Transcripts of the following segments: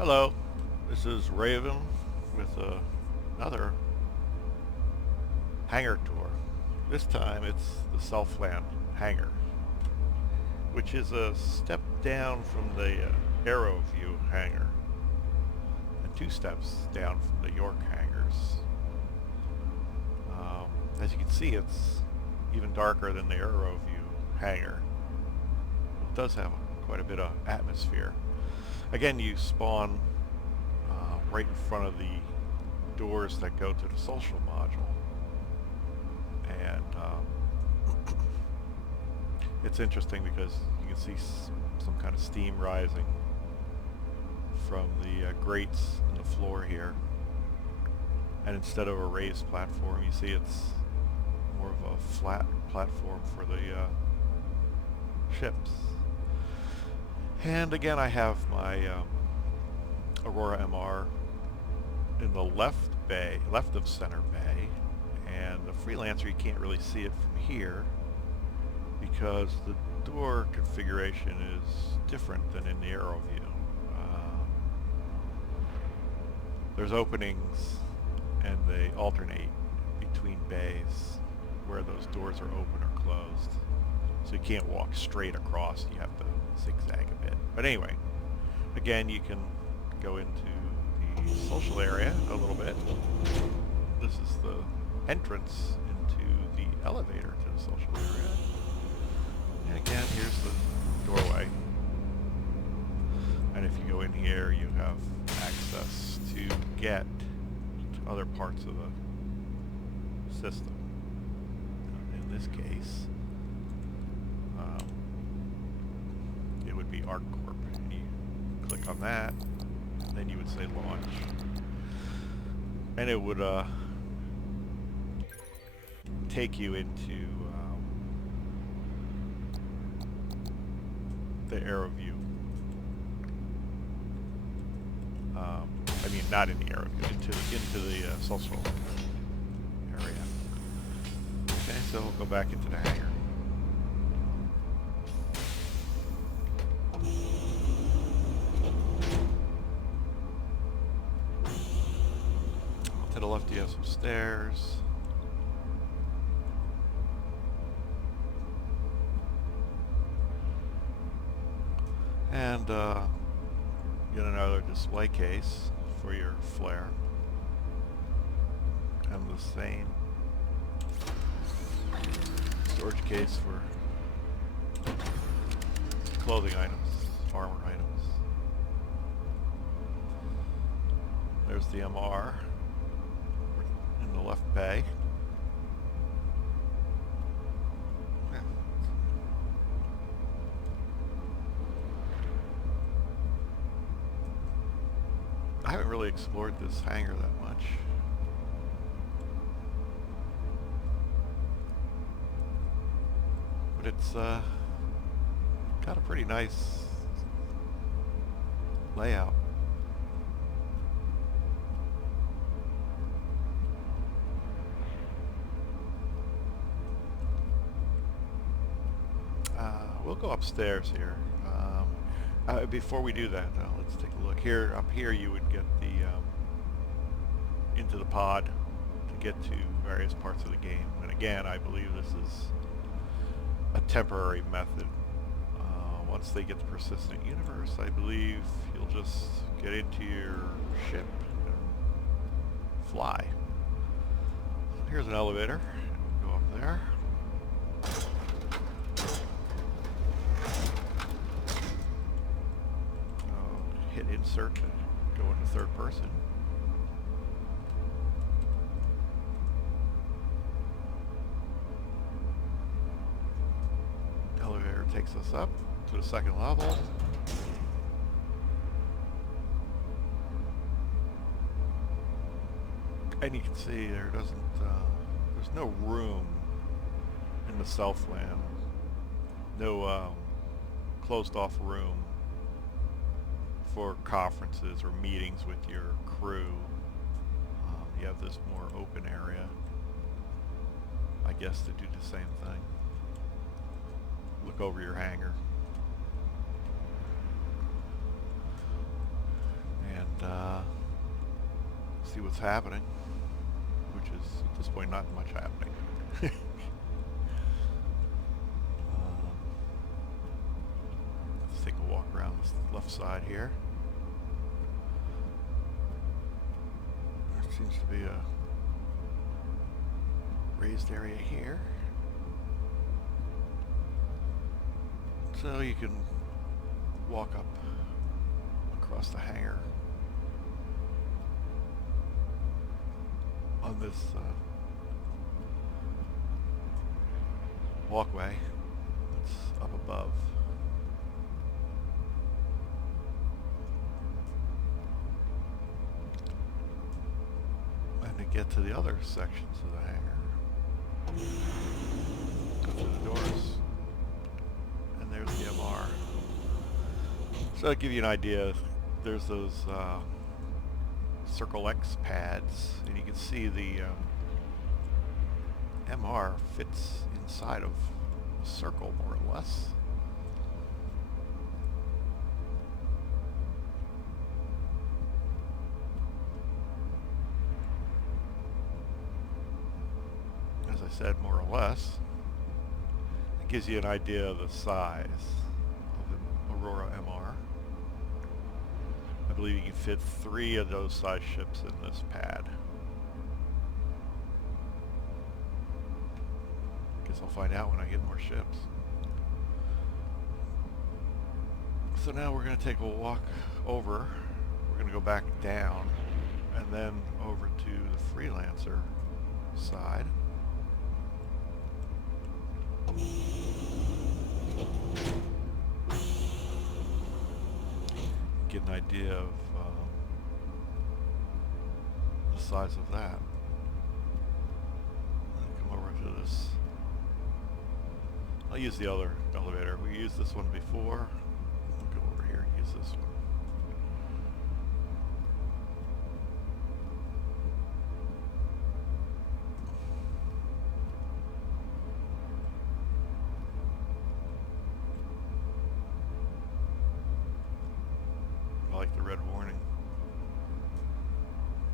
Hello, this is Raven with another hangar tour. This time it's the SelfLand Hangar, which is a step down from the Aero View hangar and two steps down from the York hangars. As you can see, it's even darker than the Aero View hangar. It does have quite a bit of atmosphere. Again, you spawn right in front of the doors that go to the social module, and it's interesting because you can see some kind of steam rising from the grates in the floor here, and instead of a raised platform, you see it's more of a flat platform for the ships. And again, I have my Aurora MR in the left of center bay, and the Freelancer, you can't really see it from here because the door configuration is different than in the Aero View. There's openings and they alternate between bays where those doors are open or closed, so you can't walk straight across, you have to zigzag a bit. But anyway, again, you can go into the social area a little bit. This is the entrance into the elevator to the social area. And again, here's the doorway. And if you go in here, you have access to get to other parts of the system. In this case, it would be ArcCorp. And you click on that, then you would say launch, and it would take you into the Aero View. I mean, not in the Aero View, into the social area. Okay, so we'll go back into the hangar. To the left, you have some stairs. And get another display case for your flare. And the same storage case for clothing items, armor items. There's the MR in the left bay. Yeah. I haven't really explored this hangar that much. But it's got a pretty nice layout. We'll go upstairs here. Before we do that, let's take a look here. Up here, you would get the into the pod to get to various parts of the game. And again, I believe this is a temporary method. Once they get the persistent universe, I believe you'll just get into your ship and fly. Here's an elevator. Go up there. Hit insert and go into third person. Elevator takes us up to the second level. And you can see there's no room in the SelfLand. No closed off room for conferences or meetings with your crew. You have this more open area, I guess, to do the same thing. Look over your hangar. see what's happening, which is at this point not much happening. Let's take a walk around this left side here. There seems to be a raised area here. So you can walk up across the hangar on this walkway that's up above. And to get to the other sections of the hangar, go through the doors, and there's the MR. So I'll give you an idea. There's those Circle X pads, and you can see the MR fits inside of a circle, more or less. As I said, more or less. It gives you an idea of the size of the Aurora MR. I believe you can fit 3 of those size ships in this pad. Guess I'll find out when I get more ships. So now we're going to take a walk over. We're going to go back down and then over to the Freelancer side. Get an idea of the size of that. Come over to this. I'll use the other elevator. We used this one before. We'll go over here and use this one. I like the red warning.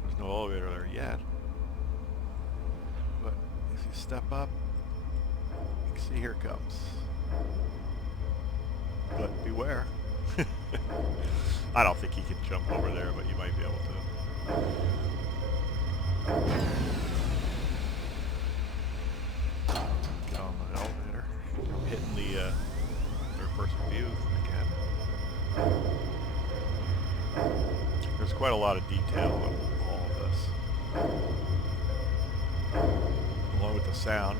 There's no elevator there yet. But if you step up, you can see here it comes. But beware. I don't think you can jump over there, but you might be able to. Get on the elevator. I'm hitting the third-person view again. There's quite a lot of detail in all of this, along with the sound.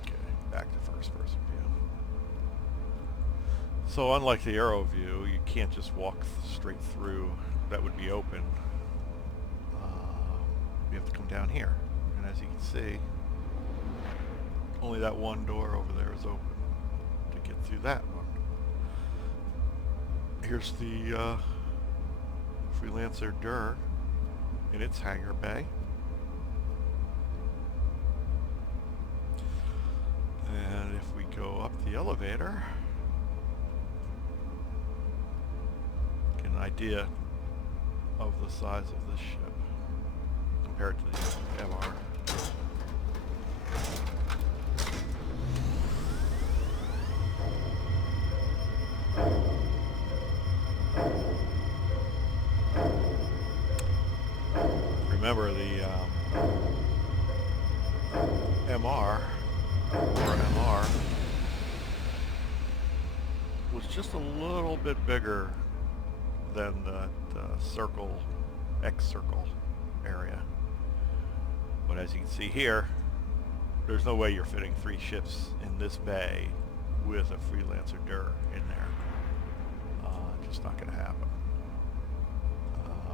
Okay, back to first-person view. So unlike the aero view, you can't just walk straight through. That would be open. You have to come down here, and as you can see, only that one door over there is open to get through that one. Here's the Freelancer Der in its hangar bay. And if we go up the elevator, get an idea of the size of this ship compared to the MR. Remember the MR, or MR, was just a little bit bigger than the circle, X circle area. But as you can see here, there's no way you're fitting 3 ships in this bay with a Freelancer Der in there. Just not going to happen.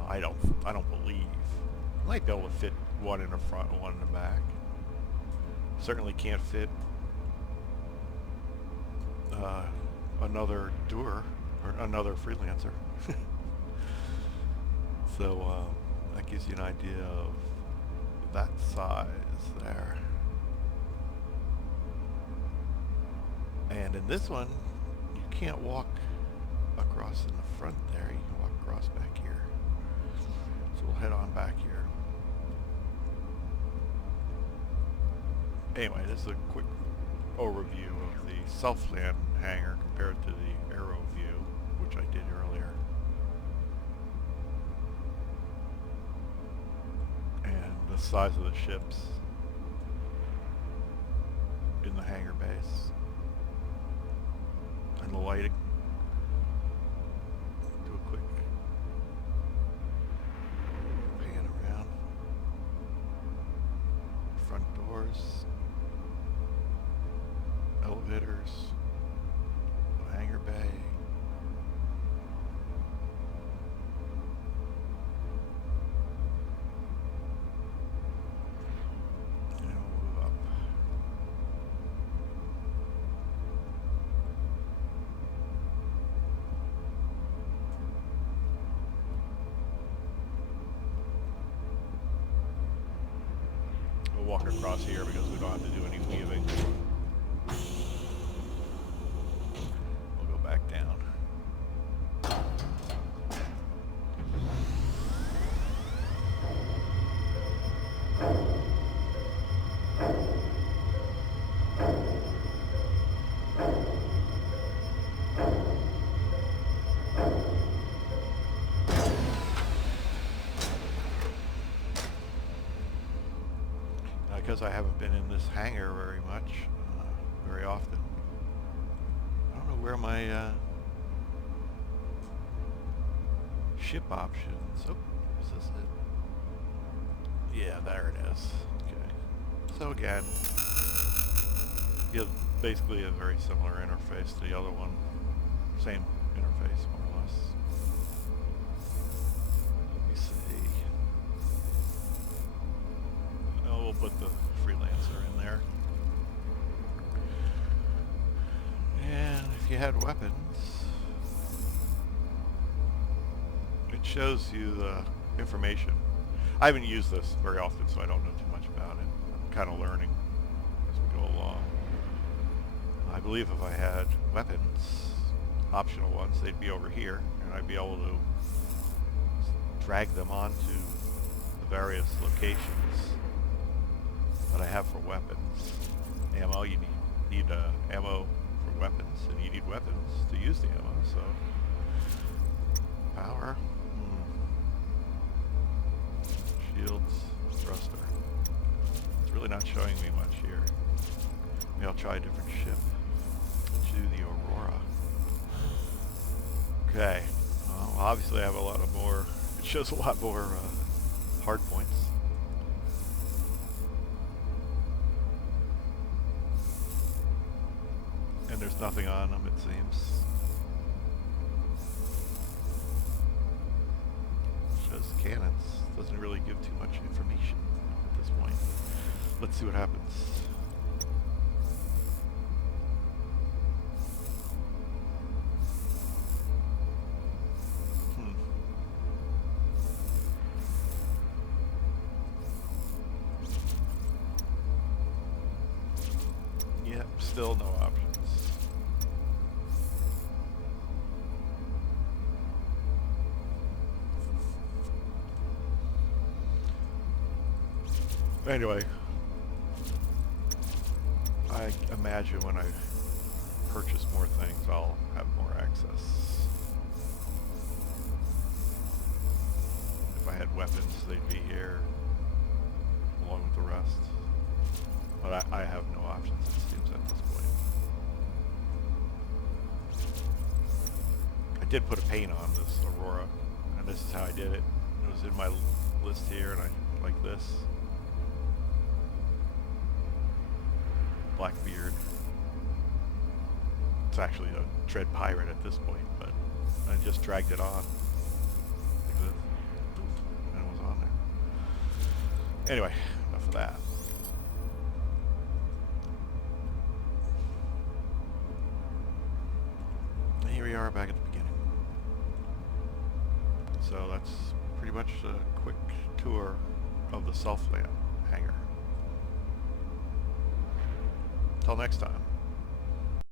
I don't believe. You might be able to fit one in the front and one in the back. Certainly can't fit another Doer or another Freelancer. So that gives you an idea of that size there. And in this one, you can't walk across in the front there. You can walk across back here. So we'll head on back here. Anyway, this is a quick overview of the SelfLand Hangar compared to the Aero view, which I did earlier. And the size of the ships in the hangar base. And the lighting. Do a quick pan around. Front doors. Elevators. The hangar bay. And we'll move up. We'll walk across here because we don't have to do any weaving. We'll go back down. Because I haven't been in this hangar very much, very often. I don't know where my ship options. Oh, is this it? Yeah, there it is. Okay. So again, you have basically a very similar interface to the other one. Same interface, more or less. Let me see. Oh, we'll put the freelancer in there. And if you had weapons, it shows you the information. I haven't used this very often, so I don't know too much about it. I'm kind of learning as we go along. I believe if I had weapons, optional ones, they'd be over here, and I'd be able to drag them onto the various locations that I have for weapons. Ammo, you need ammo for weapons, and you need weapons to use the ammo, so power, shields, thruster. It's really not showing me much here. Maybe I'll try a different ship. Let's do the Aurora. Okay, well, obviously I have a lot of more, it shows a lot more hard points. And there's nothing on them, it seems. Shows cannons. Doesn't really give too much information at this point. Let's see what happens. Yep, still no options. Anyway, I imagine when I purchase more things, I'll have more access. If I had weapons, they'd be here along with the rest. But I have no options, it seems, at this point. I did put a paint on this Aurora, and this is how I did it. It was in my list here, and I like this. Blackbeard. It's actually a Tread Pirate at this point, but I just dragged it on. Like this. And it was on there. Anyway, enough of that. And here we are back at the beginning. So that's pretty much a quick tour of the SelfLand Hangar. Till next time.